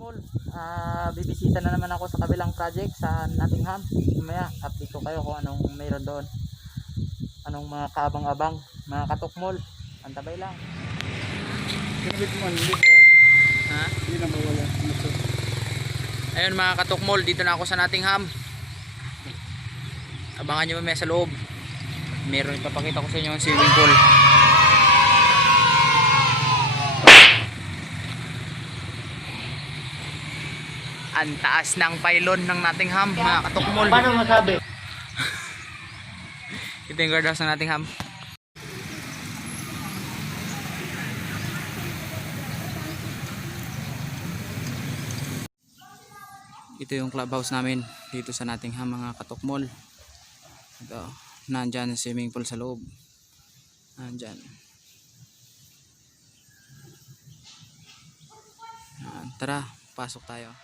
Mall. Bibisita na naman ako sa kabilang project sa Nottingham. Mamaya update ko kayo kung anong mayroon doon. Anong mga kaabang-abang, mga katukmol. Antabay lang. Kinabit mo, hindi mo. Ha? Hindi na mawala. Ayun mga katukmol, dito na ako sa Nottingham. Abangan nyo mamaya sa loob. Meron ipapakita ko sa inyo yung swimming pool. Ang taas ng pylon ng Nottingham, mga katukmol. Paano masabi? Ito yung guardhouse ng Nottingham. Ito yung clubhouse namin dito sa Nottingham, mga katukmol. Ito, nandyan yung swimming pool sa loob. Nandyan. Tara, pasok tayo.